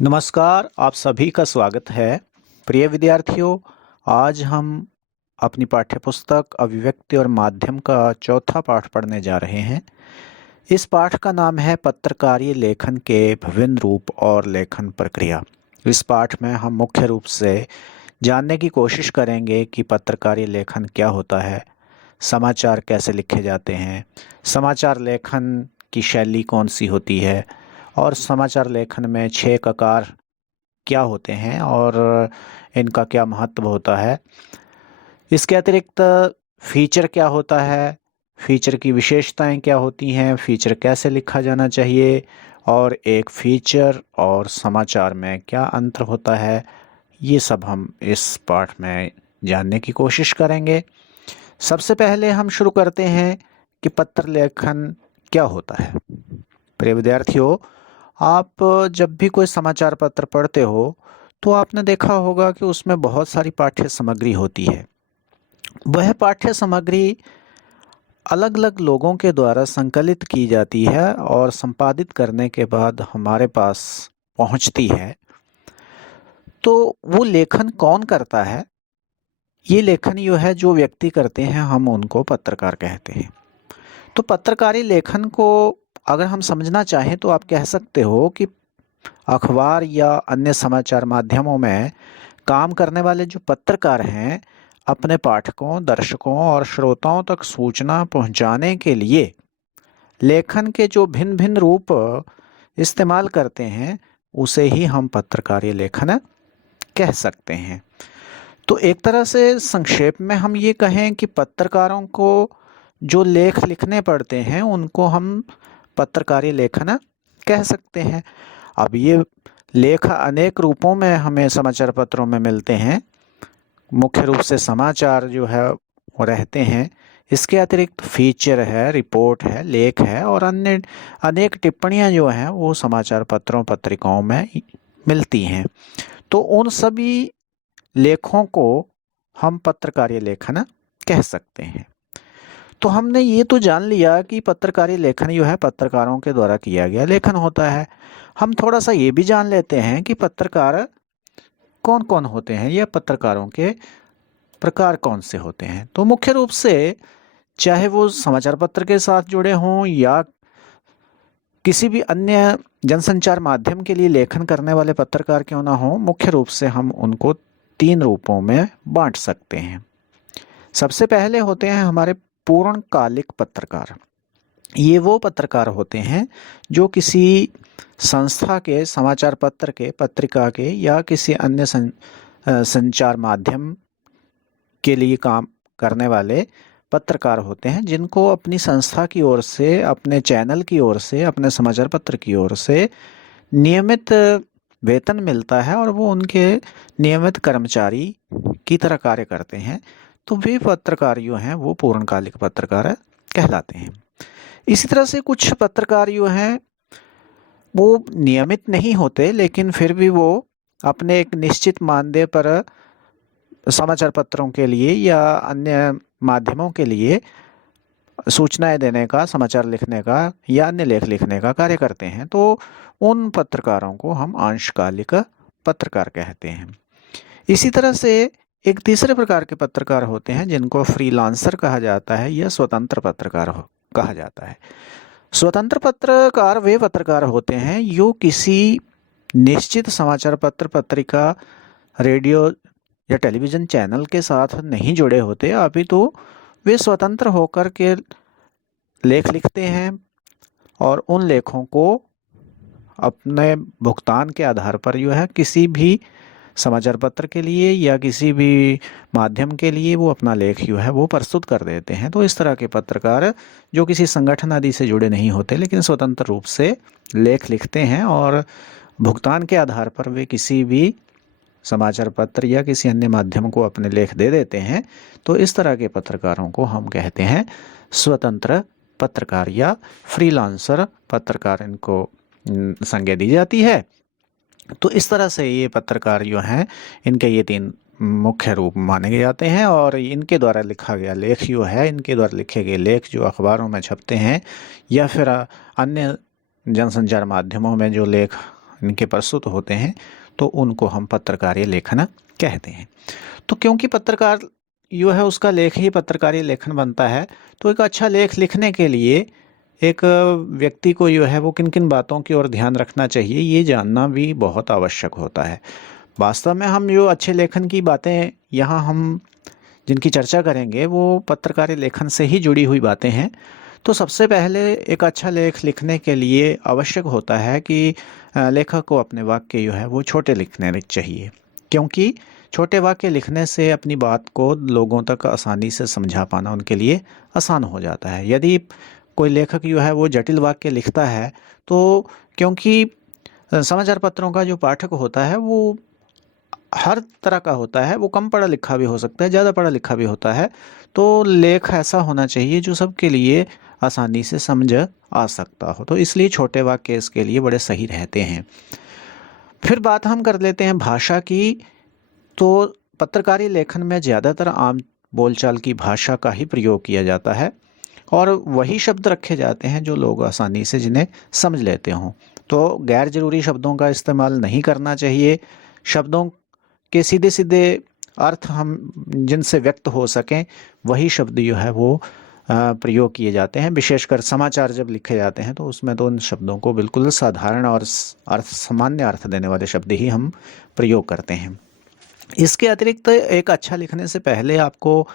नमस्कार, आप सभी का स्वागत है। प्रिय विद्यार्थियों, आज हम अपनी पाठ्यपुस्तक अभिव्यक्ति और माध्यम का चौथा पाठ पढ़ने जा रहे हैं। इस पाठ का नाम है पत्रकारीय लेखन के विभिन्न रूप और लेखन प्रक्रिया। इस पाठ में हम मुख्य रूप से जानने की कोशिश करेंगे कि पत्रकारीय लेखन क्या होता है, समाचार कैसे लिखे जाते हैं, समाचार लेखन की शैली कौन सी होती है और समाचार लेखन में 6 ककार क्या होते हैं और इनका क्या महत्व होता है। इसके अतिरिक्त फीचर क्या होता है, फीचर की विशेषताएं क्या होती हैं, फीचर कैसे लिखा जाना चाहिए और एक फीचर और समाचार में क्या अंतर होता है, ये सब हम इस पाठ में जानने की कोशिश करेंगे। सबसे पहले हम शुरू करते हैं कि पत्र लेखन क्या होता है। प्रिय विद्यार्थियों, आप जब भी कोई समाचार पत्र पढ़ते हो तो आपने देखा होगा कि उसमें बहुत सारी पाठ्य सामग्री होती है। वह पाठ्य सामग्री अलग अलग लोगों के द्वारा संकलित की जाती है और संपादित करने के बाद हमारे पास पहुंचती है। तो वो लेखन कौन करता है? ये लेखन जो व्यक्ति करते हैं, हम उनको पत्रकार कहते हैं। तो पत्रकारी लेखन को अगर हम समझना चाहें तो आप कह सकते हो कि अखबार या अन्य समाचार माध्यमों में काम करने वाले जो पत्रकार हैं, अपने पाठकों, दर्शकों और श्रोताओं तक सूचना पहुंचाने के लिए लेखन के जो भिन्न भिन्न रूप इस्तेमाल करते हैं, उसे ही हम पत्रकारीय लेखन कह सकते हैं। तो एक तरह से संक्षेप में हम ये कहें कि पत्रकारों को जो लेख लिखने पड़ते हैं, उनको हम पत्रकारीय लेखन कह सकते हैं। अब ये लेख अनेक रूपों में हमें समाचार पत्रों में मिलते हैं। मुख्य रूप से समाचार जो है वो रहते हैं। इसके अतिरिक्त फीचर है, रिपोर्ट है, लेख है और अन्य अनेक टिप्पणियां जो हैं वो समाचार पत्रों पत्रिकाओं में मिलती हैं। तो उन सभी लेखों को हम पत्रकारीय लेखन कह सकते हैं। तो हमने ये तो जान लिया कि पत्रकारीय लेखन जो है पत्रकारों के द्वारा किया गया लेखन होता है। हम थोड़ा सा ये भी जान लेते हैं कि पत्रकार कौन कौन होते हैं या पत्रकारों के प्रकार कौन से होते हैं। तो मुख्य रूप से चाहे वो समाचार पत्र के साथ जुड़े हों या किसी भी अन्य जनसंचार माध्यम के लिए लेखन करने वाले पत्रकार क्यों ना हो, मुख्य रूप से हम उनको 3 रूपों में बांट सकते हैं। सबसे पहले होते हैं हमारे पूर्णकालिक पत्रकार। ये वो पत्रकार होते हैं जो किसी संस्था के, समाचार पत्र के, पत्रिका के या किसी अन्य संचार माध्यम के लिए काम करने वाले पत्रकार होते हैं, जिनको अपनी संस्था की ओर से, अपने चैनल की ओर से, अपने समाचार पत्र की ओर से नियमित वेतन मिलता है और वो उनके नियमित कर्मचारी की तरह कार्य करते हैं। तो वे पत्रकार जो हैं वो पूर्णकालिक पत्रकार कहलाते हैं। इसी तरह से कुछ पत्रकार जो हैं वो नियमित नहीं होते, लेकिन फिर भी वो अपने एक निश्चित मानदेय पर समाचार पत्रों के लिए या अन्य माध्यमों के लिए सूचनाएं देने का, समाचार लिखने का या अन्य लेख लिखने का कार्य करते हैं। तो उन पत्रकारों को हम अंशकालिक पत्रकार कहते हैं। इसी तरह से एक तीसरे प्रकार के पत्रकार होते हैं जिनको फ्रीलांसर कहा जाता है या स्वतंत्र पत्रकार कहा जाता है। स्वतंत्र पत्रकार वे पत्रकार होते हैं जो किसी निश्चित समाचार पत्र, पत्रिका, रेडियो या टेलीविज़न चैनल के साथ नहीं जुड़े होते, अभी तो वे स्वतंत्र होकर के लेख लिखते हैं और उन लेखों को अपने भुगतान के आधार पर जो है किसी भी समाचार पत्र के लिए या किसी भी माध्यम के लिए वो अपना लेख जो है वो प्रस्तुत कर देते हैं। तो इस तरह के पत्रकार जो किसी संगठन आदि से जुड़े नहीं होते, लेकिन स्वतंत्र रूप से लेख लिखते हैं और भुगतान के आधार पर वे किसी भी समाचार पत्र या किसी अन्य माध्यम को अपने लेख दे देते हैं। तो इस तरह के पत्रकारों को हम कहते हैं स्वतंत्र पत्रकार या फ्रीलांसर पत्रकार, इनको संज्ञा दी जाती है। तो इस तरह से ये पत्रकार जो हैं, इनके ये 3 मुख्य रूप माने जाते हैं और इनके द्वारा लिखा गया लेख जो है, इनके द्वारा लिखे गए लेख जो अखबारों में छपते हैं या फिर अन्य जनसंचार माध्यमों में जो लेख इनके प्रस्तुत होते हैं तो उनको हम पत्रकारीय लेखन कहते हैं। तो क्योंकि पत्रकार जो है उसका लेख ही पत्रकारीय लेखन बनता है, तो एक अच्छा लेख लिखने के लिए एक व्यक्ति को जो है वो किन किन बातों की ओर ध्यान रखना चाहिए, ये जानना भी बहुत आवश्यक होता है। वास्तव में हम जो अच्छे लेखन की बातें यहाँ हम जिनकी चर्चा करेंगे वो पत्रकारीय लेखन से ही जुड़ी हुई बातें हैं। तो सबसे पहले एक अच्छा लेख लिखने के लिए आवश्यक होता है कि लेखक को अपने वाक्य जो है वो छोटे लिखने चाहिए, क्योंकि छोटे वाक्य लिखने से अपनी बात को लोगों तक आसानी से समझा पाना उनके लिए आसान हो जाता है। यदि कोई लेखक जो है वो जटिल वाक्य लिखता है तो क्योंकि समाचार पत्रों का जो पाठक होता है वो हर तरह का होता है, वो कम पढ़ा लिखा भी हो सकता है, ज़्यादा पढ़ा लिखा भी होता है, तो लेख ऐसा होना चाहिए जो सबके लिए आसानी से समझ आ सकता हो। तो इसलिए छोटे वाक्य इसके लिए बड़े सही रहते हैं। फिर बात हम कर लेते हैं भाषा की। तो पत्रकारी लेखन में ज़्यादातर आम बोलचाल की भाषा का ही प्रयोग किया जाता है और वही शब्द रखे जाते हैं जो लोग आसानी से जिन्हें समझ लेते हों। तो गैर ज़रूरी शब्दों का इस्तेमाल नहीं करना चाहिए। शब्दों के सीधे सीधे अर्थ हम जिनसे व्यक्त हो सकें वही शब्द जो है वो प्रयोग किए जाते हैं। विशेषकर समाचार जब लिखे जाते हैं तो उसमें तो उन शब्दों को बिल्कुल साधारण और सामान्य अर्थ देने वाले शब्द ही हम प्रयोग करते हैं। इसके अतिरिक्त एक अच्छा लिखने से पहले आपको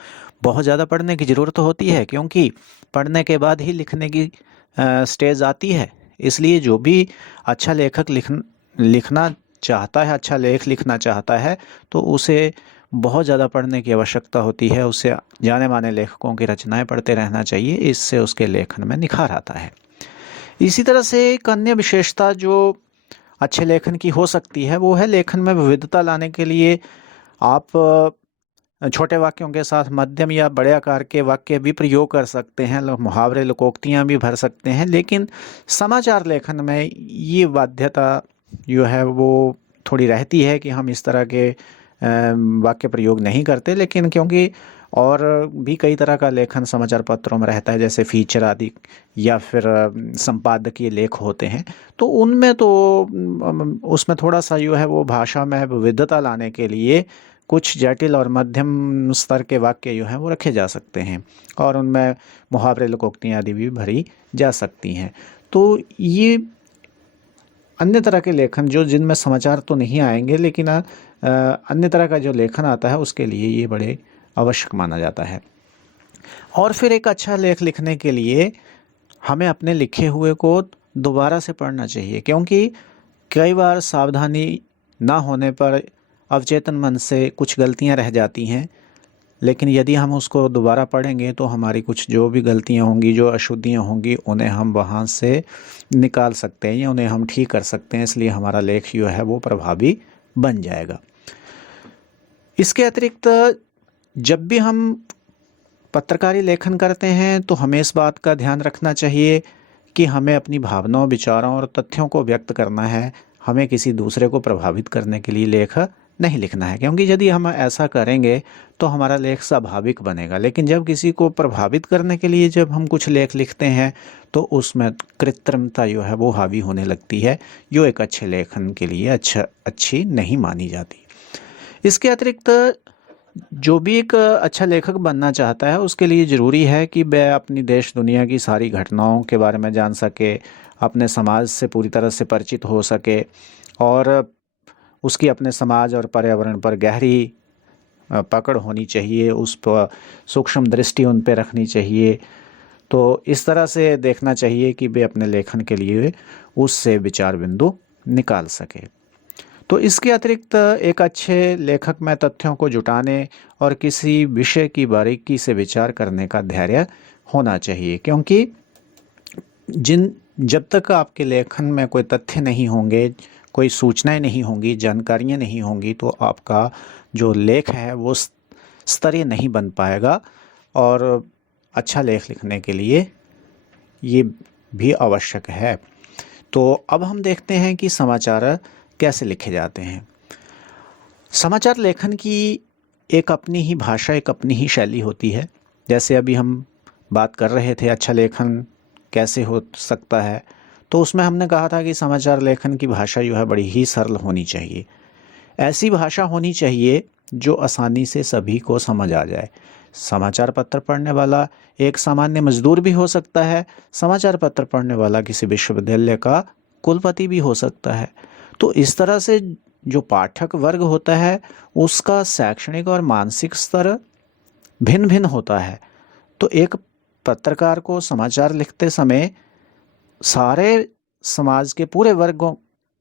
बहुत ज़्यादा पढ़ने की ज़रूरत होती है, क्योंकि पढ़ने के बाद ही लिखने की स्टेज आती है। इसलिए जो भी अच्छा लेखक लिखना चाहता है, अच्छा लेख लिखना चाहता है, तो उसे बहुत ज़्यादा पढ़ने की आवश्यकता होती है। उसे जाने माने लेखकों की रचनाएं पढ़ते रहना चाहिए, इससे उसके लेखन में निखार आता है। इसी तरह से एक अन्य विशेषता जो अच्छे लेखन की हो सकती है वो है लेखन में विविधता लाने के लिए आप छोटे वाक्यों के साथ मध्यम या बड़े आकार के वाक्य भी प्रयोग कर सकते हैं, मुहावरे लोकोक्तियाँ भी भर सकते हैं। लेकिन समाचार लेखन में ये बाध्यता जो है वो थोड़ी रहती है कि हम इस तरह के वाक्य प्रयोग नहीं करते। लेकिन क्योंकि और भी कई तरह का लेखन समाचार पत्रों में रहता है, जैसे फीचर आदि या फिर संपादकीय लेख होते हैं, तो उनमें तो उसमें थोड़ा सा जो है वो भाषा में विविधता लाने के लिए कुछ जटिल और मध्यम स्तर के वाक्य जो हैं वो रखे जा सकते हैं और उनमें मुहावरे लोकोक्तियाँ आदि भी भरी जा सकती हैं। तो ये अन्य तरह के लेखन जो जिनमें समाचार तो नहीं आएंगे, लेकिन अन्य तरह का जो लेखन आता है उसके लिए ये बड़े आवश्यक माना जाता है। और फिर एक अच्छा लेख लिखने के लिए हमें अपने लिखे हुए को दोबारा से पढ़ना चाहिए, क्योंकि कई बार सावधानी ना होने पर अवचेतन मन से कुछ गलतियां रह जाती हैं। लेकिन यदि हम उसको दोबारा पढ़ेंगे तो हमारी कुछ जो भी गलतियां होंगी, जो अशुद्धियां होंगी, उन्हें हम वहाँ से निकाल सकते हैं या उन्हें हम ठीक कर सकते हैं। इसलिए हमारा लेख जो है वो प्रभावी बन जाएगा। इसके अतिरिक्त जब भी हम पत्रकारी लेखन करते हैं तो हमें इस बात का ध्यान रखना चाहिए कि हमें अपनी भावनाओं, विचारों और तथ्यों को व्यक्त करना है। हमें किसी दूसरे को प्रभावित करने के लिए लेख नहीं लिखना है, क्योंकि यदि हम ऐसा करेंगे तो हमारा लेख स्वाभाविक बनेगा। लेकिन जब किसी को प्रभावित करने के लिए जब हम कुछ लेख लिखते हैं तो उसमें कृत्रिमता जो है वो हावी होने लगती है, जो एक अच्छे लेखन के लिए अच्छी नहीं मानी जाती। इसके अतिरिक्त जो भी एक अच्छा लेखक बनना चाहता है उसके लिए ज़रूरी है कि वह अपनी देश दुनिया की सारी घटनाओं के बारे में जान सके, अपने समाज से पूरी तरह से परिचित हो सके और उसकी अपने समाज और पर्यावरण पर गहरी पकड़ होनी चाहिए, उस पर सूक्ष्म दृष्टि उन पर रखनी चाहिए। तो इस तरह से देखना चाहिए कि वे अपने लेखन के लिए उससे विचार बिंदु निकाल सके। तो इसके अतिरिक्त एक अच्छे लेखक में तथ्यों को जुटाने और किसी विषय की बारीकी से विचार करने का धैर्य होना चाहिए, क्योंकि जब तक आपके लेखन में कोई तथ्य नहीं होंगे, कोई सूचनाएं नहीं होंगी, जानकारियां नहीं होंगी, तो आपका जो लेख है वो स्तरीय नहीं बन पाएगा। और अच्छा लेख लिखने के लिए ये भी आवश्यक है। तो अब हम देखते हैं कि समाचार कैसे लिखे जाते हैं। समाचार लेखन की एक अपनी ही भाषा, एक अपनी ही शैली होती है। जैसे अभी हम बात कर रहे थे अच्छा लेखन कैसे हो सकता है, तो उसमें हमने कहा था कि समाचार लेखन की भाषा जो है बड़ी ही सरल होनी चाहिए। ऐसी भाषा होनी चाहिए जो आसानी से सभी को समझ आ जाए। समाचार पत्र पढ़ने वाला एक सामान्य मजदूर भी हो सकता है, समाचार पत्र पढ़ने वाला किसी विश्वविद्यालय का कुलपति भी हो सकता है। तो इस तरह से जो पाठक वर्ग होता है उसका शैक्षणिक और मानसिक स्तर भिन्न भिन्न होता है। तो एक पत्रकार को समाचार लिखते समय सारे समाज के पूरे वर्गों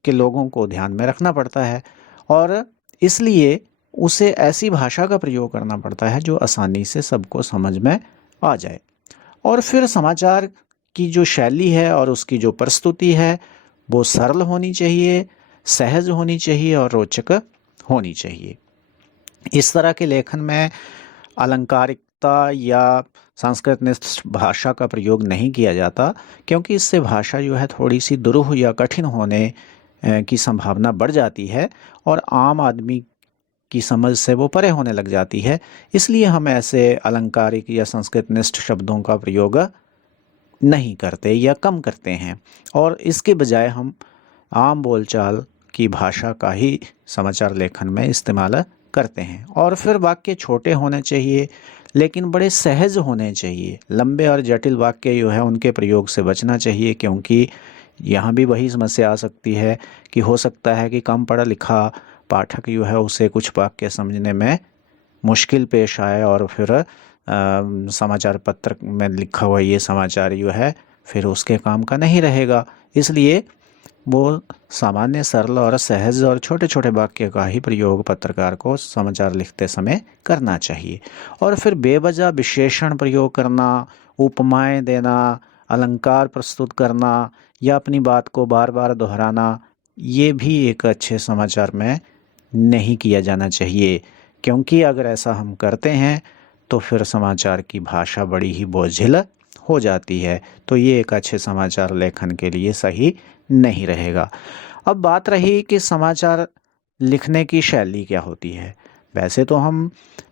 के लोगों को ध्यान में रखना पड़ता है और इसलिए उसे ऐसी भाषा का प्रयोग करना पड़ता है जो आसानी से सबको समझ में आ जाए। और फिर समाचार की जो शैली है और उसकी जो प्रस्तुति है वो सरल होनी चाहिए, सहज होनी चाहिए और रोचक होनी चाहिए। इस तरह के लेखन में अलंकारिकता या संस्कृतनिष्ठ भाषा का प्रयोग नहीं किया जाता, क्योंकि इससे भाषा जो है थोड़ी सी दुरूह या कठिन होने की संभावना बढ़ जाती है और आम आदमी की समझ से वो परे होने लग जाती है। इसलिए हम ऐसे अलंकारिक या संस्कृतनिष्ठ शब्दों का प्रयोग नहीं करते या कम करते हैं और इसके बजाय हम आम बोलचाल की भाषा का ही समाचार लेखन में इस्तेमाल करते हैं। और फिर वाक्य छोटे होने चाहिए लेकिन बड़े सहज होने चाहिए। लंबे और जटिल वाक्य जो है उनके प्रयोग से बचना चाहिए, क्योंकि यहाँ भी वही समस्या आ सकती है कि हो सकता है कि कम पढ़ा लिखा पाठक जो है उसे कुछ वाक्य समझने में मुश्किल पेश आए और फिर समाचार पत्र में लिखा हुआ ये समाचार जो है फिर उसके काम का नहीं रहेगा। इसलिए वो सामान्य, सरल और सहज और छोटे छोटे वाक्य का ही प्रयोग पत्रकार को समाचार लिखते समय करना चाहिए। और फिर बेवजह विशेषण प्रयोग करना, उपमाएं देना, अलंकार प्रस्तुत करना या अपनी बात को बार बार दोहराना, ये भी एक अच्छे समाचार में नहीं किया जाना चाहिए, क्योंकि अगर ऐसा हम करते हैं तो फिर समाचार की भाषा बड़ी ही बोझिल हो जाती है। तो ये एक अच्छे समाचार लेखन के लिए सही नहीं रहेगा। अब बात रही कि समाचार लिखने की शैली क्या होती है। वैसे तो हम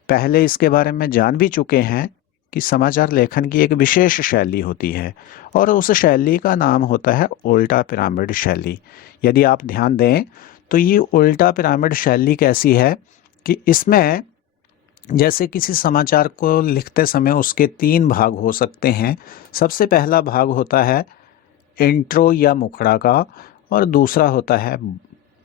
पहले इसके बारे में जान भी चुके हैं कि समाचार लेखन की एक विशेष शैली होती है और उस शैली का नाम होता है उल्टा पिरामिड शैली। यदि आप ध्यान दें तो ये उल्टा पिरामिड शैली कैसी है कि इसमें जैसे किसी समाचार को लिखते समय उसके 3 भाग हो सकते हैं। सबसे पहला भाग होता है इंट्रो या मुखड़ा का, और दूसरा होता है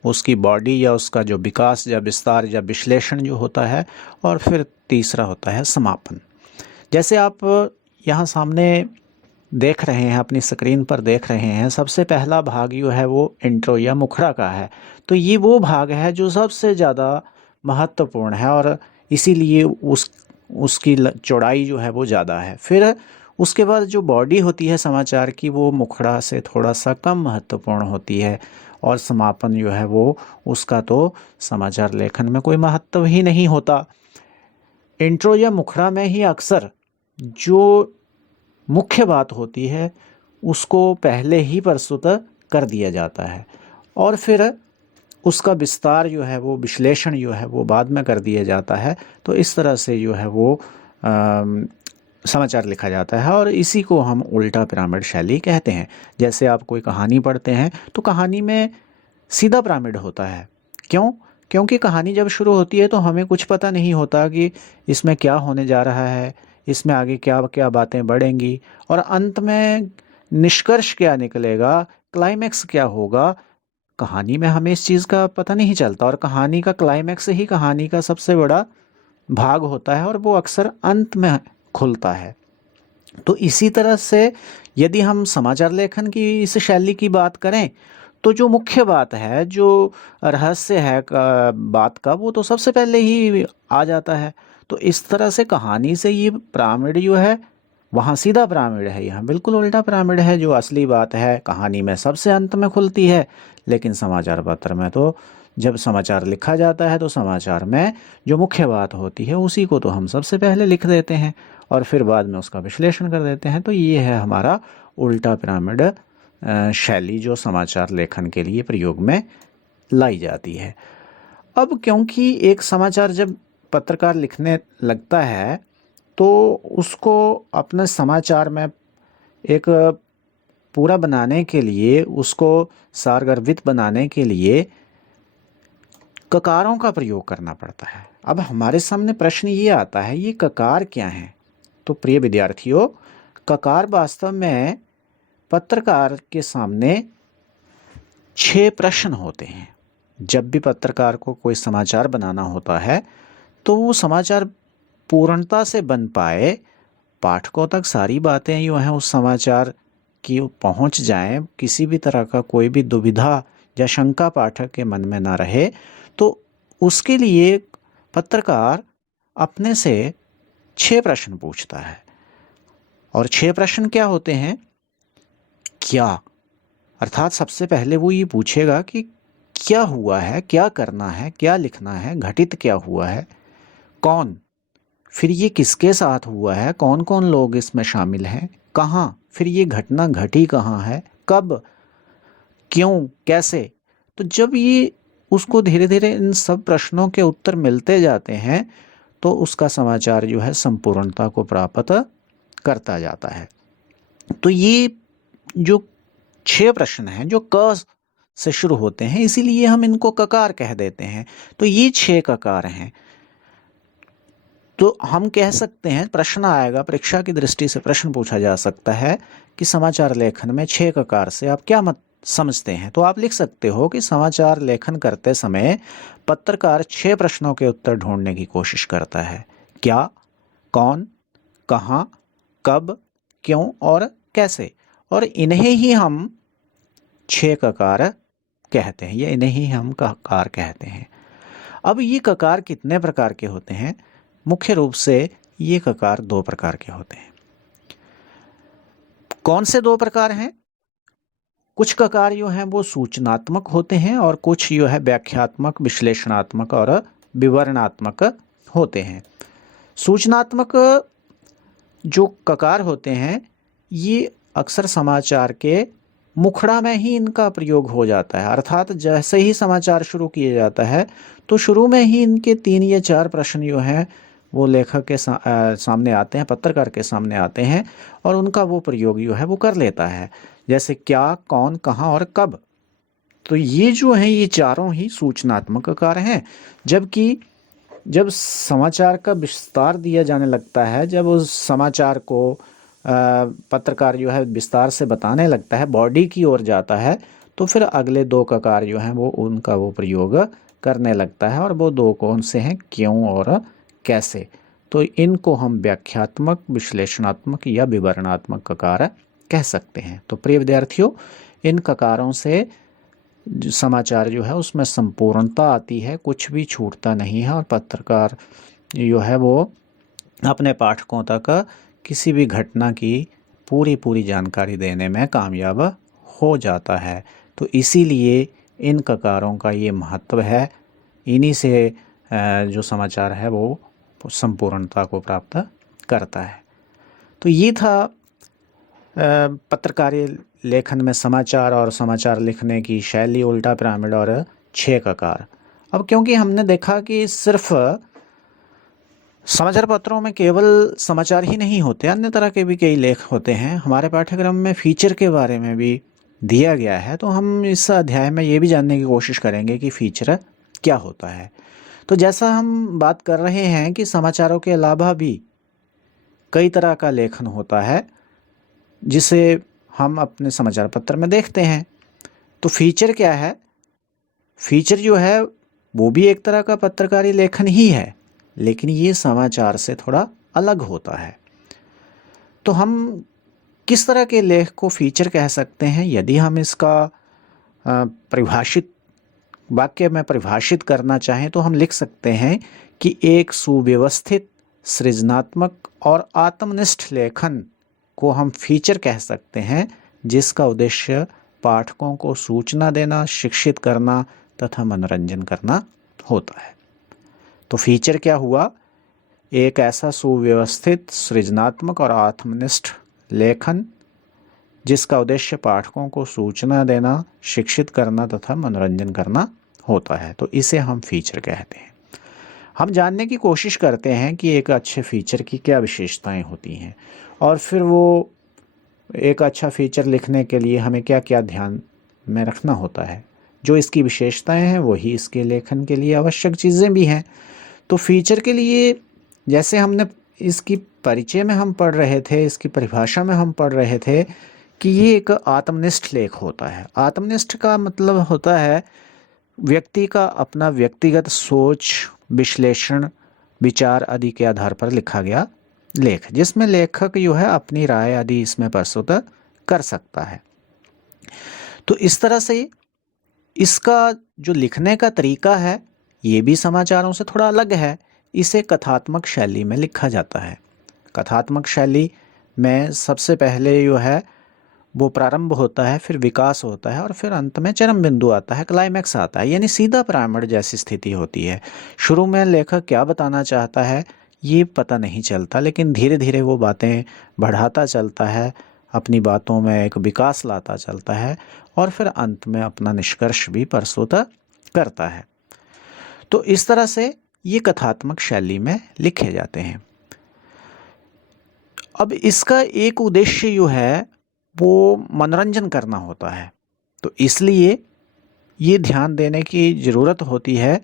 उसकी बॉडी या उसका जो विकास या विस्तार या विश्लेषण जो होता है, और फिर तीसरा होता है समापन। जैसे आप यहाँ सामने देख रहे हैं, अपनी स्क्रीन पर देख रहे हैं, सबसे पहला भाग जो है वो इंट्रो या मुखड़ा का है। तो ये वो भाग है जो सबसे ज़्यादा महत्वपूर्ण है और इसीलिए उसकी चौड़ाई जो है वो ज़्यादा है। फिर उसके बाद जो बॉडी होती है समाचार की वो मुखड़ा से थोड़ा सा कम महत्वपूर्ण होती है, और समापन जो है वो उसका तो समाचार लेखन में कोई महत्व ही नहीं होता। इंट्रो या मुखड़ा में ही अक्सर जो मुख्य बात होती है उसको पहले ही प्रस्तुत कर दिया जाता है और फिर उसका विस्तार जो है वो विश्लेषण जो है वो बाद में कर दिया जाता है। तो इस तरह से जो है वो समाचार लिखा जाता है और इसी को हम उल्टा पिरामिड शैली कहते हैं। जैसे आप कोई कहानी पढ़ते हैं तो कहानी में सीधा पिरामिड होता है। क्यों? क्योंकि कहानी जब शुरू होती है तो हमें कुछ पता नहीं होता कि इसमें क्या होने जा रहा है, इसमें आगे क्या क्या बातें बढ़ेंगी और अंत में निष्कर्ष क्या निकलेगा, क्लाइमैक्स क्या होगा। कहानी में हमें इस चीज़ का पता नहीं चलता और कहानी का क्लाइमैक्स ही कहानी का सबसे बड़ा भाग होता है और वो अक्सर अंत में खुलता है। तो इसी तरह से यदि हम समाचार लेखन की इस शैली की बात करें तो जो मुख्य बात है, जो रहस्य है बात का, वो तो सबसे पहले ही आ जाता है। तो इस तरह से कहानी से ये पिरामिड जो है वहाँ सीधा पिरामिड है, यहाँ बिल्कुल उल्टा पिरामिड है। जो असली बात है कहानी में सबसे अंत में खुलती है, लेकिन समाचार पत्र में तो जब समाचार लिखा जाता है तो समाचार में जो मुख्य बात होती है उसी को तो हम सबसे पहले लिख देते हैं और फिर बाद में उसका विश्लेषण कर देते हैं। तो ये है हमारा उल्टा पिरामिड शैली जो समाचार लेखन के लिए प्रयोग में लाई जाती है। अब क्योंकि एक समाचार जब पत्रकार लिखने लगता है तो उसको अपने समाचार में एक पूरा बनाने के लिए, उसको सारगर्भित बनाने के लिए ककारों का प्रयोग करना पड़ता है। अब हमारे सामने प्रश्न ये आता है, ये ककार क्या है? तो प्रिय विद्यार्थियों, ककार वास्तव में पत्रकार के सामने 6 प्रश्न होते हैं। जब भी पत्रकार को कोई समाचार बनाना होता है तो वो समाचार पूर्णता से बन पाए, पाठकों तक सारी बातें जो हैं उस समाचार की पहुंच जाएं, किसी भी तरह का कोई भी दुविधा या शंका पाठक के मन में ना रहे, तो उसके लिए पत्रकार अपने से 6 प्रश्न पूछता है। और 6 प्रश्न क्या होते हैं? क्या, अर्थात सबसे पहले वो ये पूछेगा कि क्या हुआ है, क्या करना है, क्या लिखना है, घटित क्या हुआ है, कौन, फिर ये किसके साथ हुआ है, कौन कौन लोग इसमें शामिल हैं, कहाँ, फिर ये घटना घटी कहाँ है, कब, क्यों, कैसे। तो जब ये उसको धीरे धीरे इन सब प्रश्नों के उत्तर मिलते जाते हैं तो उसका समाचार जो है संपूर्णता को प्राप्त करता जाता है। तो ये जो 6 प्रश्न हैं जो क से शुरू होते हैं, इसीलिए हम इनको ककार कह देते हैं। तो ये 6 ककार हैं। तो हम कह सकते हैं, प्रश्न आएगा, परीक्षा की दृष्टि से प्रश्न पूछा जा सकता है कि समाचार लेखन में 6 ककार से आप क्या मत समझते हैं? तो आप लिख सकते हो कि समाचार लेखन करते समय पत्रकार 6 प्रश्नों के उत्तर ढूंढने की कोशिश करता है। क्या, कौन, कहाँ, कब, क्यों और कैसे। और इन्हें ही हम 6 ककार कहते हैं, या इन्हें ही हम ककार कहते हैं। अब ये ककार कितने प्रकार के होते हैं? मुख्य रूप से ये ककार 2 प्रकार के होते हैं। कौन से 2 प्रकार हैं? कुछ ककार जो हैं वो सूचनात्मक होते हैं और कुछ जो है व्याख्यात्मक, विश्लेषणात्मक और विवरणात्मक होते हैं। सूचनात्मक जो ककार होते हैं ये अक्सर समाचार के मुखड़ा में ही इनका प्रयोग हो जाता है, अर्थात जैसे ही समाचार शुरू किया जाता है तो शुरू में ही इनके 3 या 4 प्रश्न जो हैं वो लेखक के सामने आते हैं, पत्रकार के सामने आते हैं और उनका वो प्रयोग जो है वो कर लेता है, जैसे क्या, कौन, कहाँ और कब। तो ये जो हैं ये चारों ही सूचनात्मक ककार हैं। जबकि जब समाचार का विस्तार दिया जाने लगता है, जब उस समाचार को पत्रकार जो है विस्तार से बताने लगता है, बॉडी की ओर जाता है, तो फिर अगले 2 ककार जो हैं वो उनका वो प्रयोग करने लगता है। और वो 2 कौन से हैं? क्यों और कैसे। तो इनको हम व्याख्यात्मक, विश्लेषणात्मक या विवरणात्मक ककार कह सकते हैं। तो प्रिय विद्यार्थियों, इन ककारों से समाचार जो है उसमें संपूर्णता आती है, कुछ भी छूटता नहीं है और पत्रकार जो है वो अपने पाठकों तक किसी भी घटना की पूरी जानकारी देने में कामयाब हो जाता है। तो इसीलिए इन ककारों का ये महत्व है, इन्हीं से जो समाचार है वो संपूर्णता को प्राप्त करता है। तो ये था पत्रकारीय लेखन में समाचार और समाचार लिखने की शैली, उल्टा पिरामिड और 6 ककार। अब क्योंकि हमने देखा कि सिर्फ समाचार पत्रों में केवल समाचार ही नहीं होते, अन्य तरह के भी कई लेख होते हैं। हमारे पाठ्यक्रम में फीचर के बारे में भी दिया गया है, तो हम इस अध्याय में ये भी जानने की कोशिश करेंगे कि फीचर क्या होता है। तो जैसा हम बात कर रहे हैं कि समाचारों के अलावा भी कई तरह का लेखन होता है जिसे हम अपने समाचार पत्र में देखते हैं। तो फीचर क्या है? फीचर जो है वो भी एक तरह का पत्रकारी लेखन ही है, लेकिन ये समाचार से थोड़ा अलग होता है। तो हम किस तरह के लेख को फीचर कह सकते हैं? यदि हम इसका परिभाषित वाक्य में परिभाषित करना चाहें तो हम लिख सकते हैं कि एक सुव्यवस्थित, सृजनात्मक और आत्मनिष्ठ लेखन को हम फीचर कह सकते हैं, जिसका उद्देश्य पाठकों को सूचना देना, शिक्षित करना तथा मनोरंजन करना होता है। तो फीचर क्या हुआ? एक ऐसा सुव्यवस्थित, सृजनात्मक और आत्मनिष्ठ लेखन जिसका उद्देश्य पाठकों को सूचना देना, शिक्षित करना तथा मनोरंजन करना होता है। तो इसे हम फीचर कहते हैं। हम जानने की कोशिश करते हैं कि एक अच्छे फीचर की क्या विशेषताएं होती हैं और फिर वो एक अच्छा फीचर लिखने के लिए हमें क्या क्या ध्यान में रखना होता है, जो इसकी विशेषताएं हैं वही इसके लेखन के लिए आवश्यक चीज़ें भी हैं। तो फीचर के लिए जैसे हमने इसकी परिचय में हम पढ़ रहे थे, इसकी परिभाषा में हम पढ़ रहे थे कि ये एक आत्मनिष्ठ लेख होता है। आत्मनिष्ठ का मतलब होता है व्यक्ति का अपना व्यक्तिगत सोच, विश्लेषण, विचार आदि के आधार पर लिखा गया लेख, जिसमें लेखक जो है अपनी राय आदि इसमें प्रस्तुत कर सकता है। तो इस तरह से इसका जो लिखने का तरीका है ये भी समाचारों से थोड़ा अलग है। इसे कथात्मक शैली में लिखा जाता है। कथात्मक शैली में सबसे पहले जो है वो प्रारंभ होता है, फिर विकास होता है और फिर अंत में चरम बिंदु आता है, क्लाइमैक्स आता है, यानी सीधा प्रारंभ जैसी स्थिति होती है। शुरू में लेखक क्या बताना चाहता है ये पता नहीं चलता, लेकिन धीरे धीरे वो बातें बढ़ाता चलता है, अपनी बातों में एक विकास लाता चलता है और फिर अंत में अपना निष्कर्ष भी प्रस्तुत करता है। तो इस तरह से ये कथात्मक शैली में लिखे जाते हैं। अब इसका एक उद्देश्य जो है वो मनोरंजन करना होता है, तो इसलिए ये ध्यान देने की ज़रूरत होती है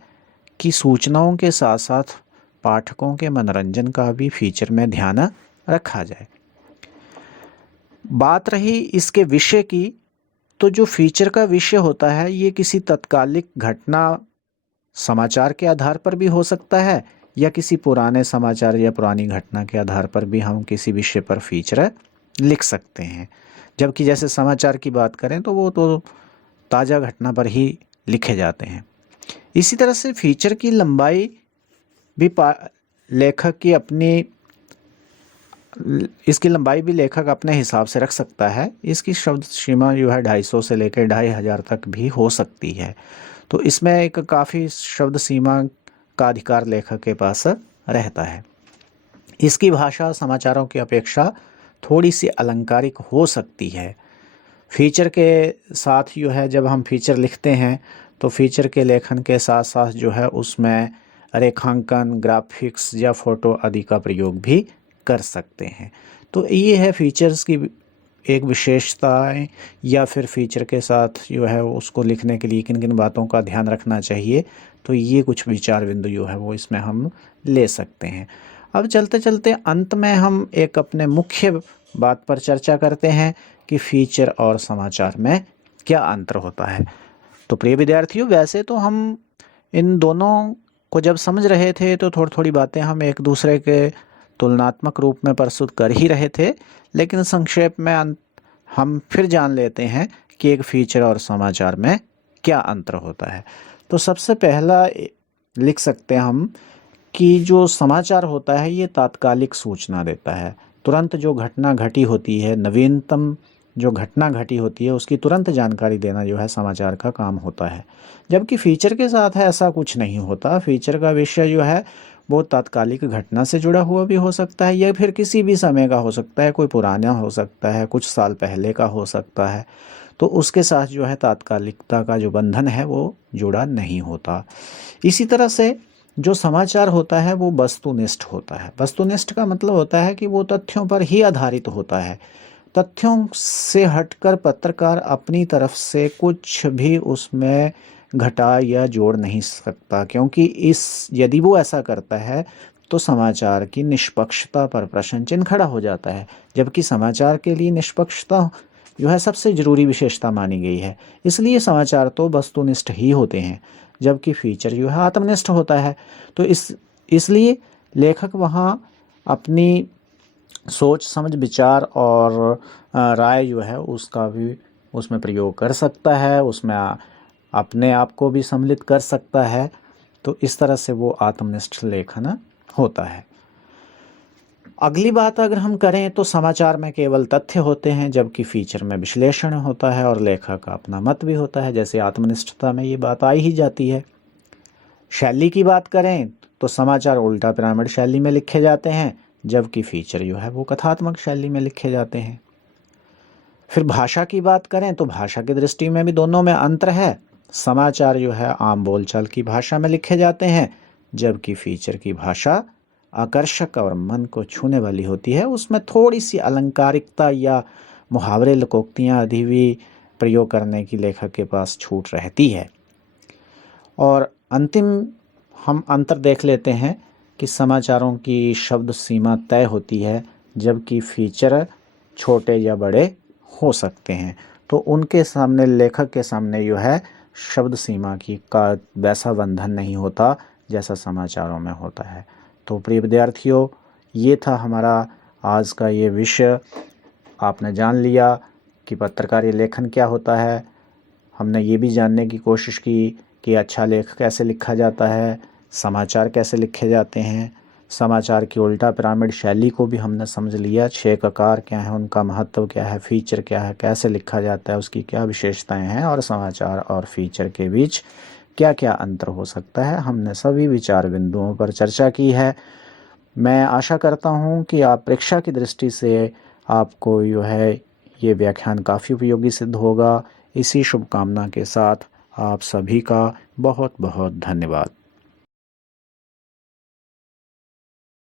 कि सूचनाओं के साथ साथ पाठकों के मनोरंजन का भी फीचर में ध्यान रखा जाए। बात रही इसके विषय की, तो जो फीचर का विषय होता है ये किसी तत्कालिक घटना, समाचार के आधार पर भी हो सकता है या किसी पुराने समाचार या पुरानी घटना के आधार पर भी हम किसी विषय पर फीचर लिख सकते हैं। जबकि जैसे समाचार की बात करें तो वो तो ताज़ा घटना पर ही लिखे जाते हैं। इसी तरह से फीचर की लंबाई भी लेखक की अपनी इसकी लंबाई भी लेखक अपने हिसाब से रख सकता है। इसकी शब्द सीमा जो है 250 से लेकर 2500 तक भी हो सकती है। तो इसमें एक काफ़ी शब्द सीमा का अधिकार लेखक के पास रहता है। इसकी भाषा समाचारों की अपेक्षा थोड़ी सी अलंकारिक हो सकती है। फीचर के साथ जो है जब हम फीचर लिखते हैं तो फीचर के लेखन के साथ साथ जो है उसमें रेखांकन, ग्राफिक्स या फोटो आदि का प्रयोग भी कर सकते हैं। तो ये है फीचर्स की एक विशेषताएं, या फिर फीचर के साथ जो है उसको लिखने के लिए किन किन बातों का ध्यान रखना चाहिए। तो ये कुछ विचार बिंदु जो है वो इसमें हम ले सकते हैं। अब चलते चलते अंत में हम एक अपने मुख्य बात पर चर्चा करते हैं कि फीचर और समाचार में क्या अंतर होता है। तो प्रिय विद्यार्थियों, वैसे तो हम इन दोनों को जब समझ रहे थे तो थोड़ी थोड़ी बातें हम एक दूसरे के तुलनात्मक रूप में प्रस्तुत कर ही रहे थे, लेकिन संक्षेप में हम फिर जान लेते हैं कि एक फीचर और समाचार में क्या अंतर होता है। तो सबसे पहला लिख सकते हैं हम कि जो समाचार होता है ये तात्कालिक सूचना देता है। तुरंत जो घटना घटी होती है, नवीनतम जो घटना घटी होती है उसकी तुरंत जानकारी देना जो है समाचार का काम होता है। जबकि फीचर के साथ है ऐसा कुछ नहीं होता। फीचर का विषय जो है वो तात्कालिक घटना से जुड़ा हुआ भी हो सकता है या फिर किसी भी समय का हो सकता है, कोई पुराना हो सकता है, कुछ साल पहले का हो सकता है। तो उसके साथ जो है तात्कालिकता का जो बंधन है वो जुड़ा नहीं होता। इसी तरह से जो समाचार होता है वो वस्तुनिष्ठ होता है। वस्तुनिष्ठ का मतलब होता है कि वो तथ्यों पर ही आधारित होता है। तथ्यों से हटकर पत्रकार अपनी तरफ से कुछ भी उसमें घटा या जोड़ नहीं सकता, क्योंकि यदि वो ऐसा करता है तो समाचार की निष्पक्षता पर प्रश्न चिन्ह खड़ा हो जाता है। जबकि समाचार के लिए निष्पक्षता जो है सबसे जरूरी विशेषता मानी गई है। इसलिए समाचार तो वस्तुनिष्ठ ही होते हैं, जबकि फीचर जो है आत्मनिष्ठ होता है। तो इसलिए लेखक वहाँ अपनी सोच समझ, विचार और राय जो है उसका भी उसमें प्रयोग कर सकता है, उसमें अपने आप को भी सम्मिलित कर सकता है। तो इस तरह से वो आत्मनिष्ठ लेखन होता है। अगली बात अगर हम करें तो समाचार में केवल तथ्य होते हैं, जबकि फीचर में विश्लेषण होता है और लेखक का अपना मत भी होता है। जैसे आत्मनिष्ठता में ये बात आई ही जाती है। शैली की बात करें तो समाचार उल्टा पिरामिड शैली में लिखे जाते हैं, जबकि फीचर जो है वो कथात्मक शैली में लिखे जाते हैं। फिर भाषा की बात करें तो भाषा की दृष्टि में भी दोनों में अंतर है। समाचार जो है आम बोलचाल की भाषा में लिखे जाते हैं, जबकि फीचर की भाषा आकर्षक और मन को छूने वाली होती है। उसमें थोड़ी सी अलंकारिकता या मुहावरे, लोकोक्तियाँ आदि भी प्रयोग करने की लेखक के पास छूट रहती है। और अंतिम हम अंतर देख लेते हैं कि समाचारों की शब्द सीमा तय होती है, जबकि फीचर छोटे या बड़े हो सकते हैं। तो उनके सामने, लेखक के सामने जो है शब्द सीमा की का वैसा बंधन नहीं होता जैसा समाचारों में होता है। तो प्रिय विद्यार्थियों, ये था हमारा आज का ये विषय। आपने जान लिया कि पत्रकारीय लेखन क्या होता है। हमने ये भी जानने की कोशिश की कि अच्छा लेख कैसे लिखा जाता है, समाचार कैसे लिखे जाते हैं, समाचार की उल्टा पिरामिड शैली को भी हमने समझ लिया। 6 ककार क्या हैं, उनका महत्व क्या है, फीचर क्या है, कैसे लिखा जाता है, उसकी क्या विशेषताएं हैं, और समाचार और फीचर के बीच क्या क्या अंतर हो सकता है। हमने सभी विचार बिंदुओं पर चर्चा की है। मैं आशा करता हूँ कि आप परीक्षा की दृष्टि से आपको जो है ये व्याख्यान काफ़ी उपयोगी सिद्ध होगा। इसी शुभकामना के साथ आप सभी का बहुत बहुत धन्यवाद।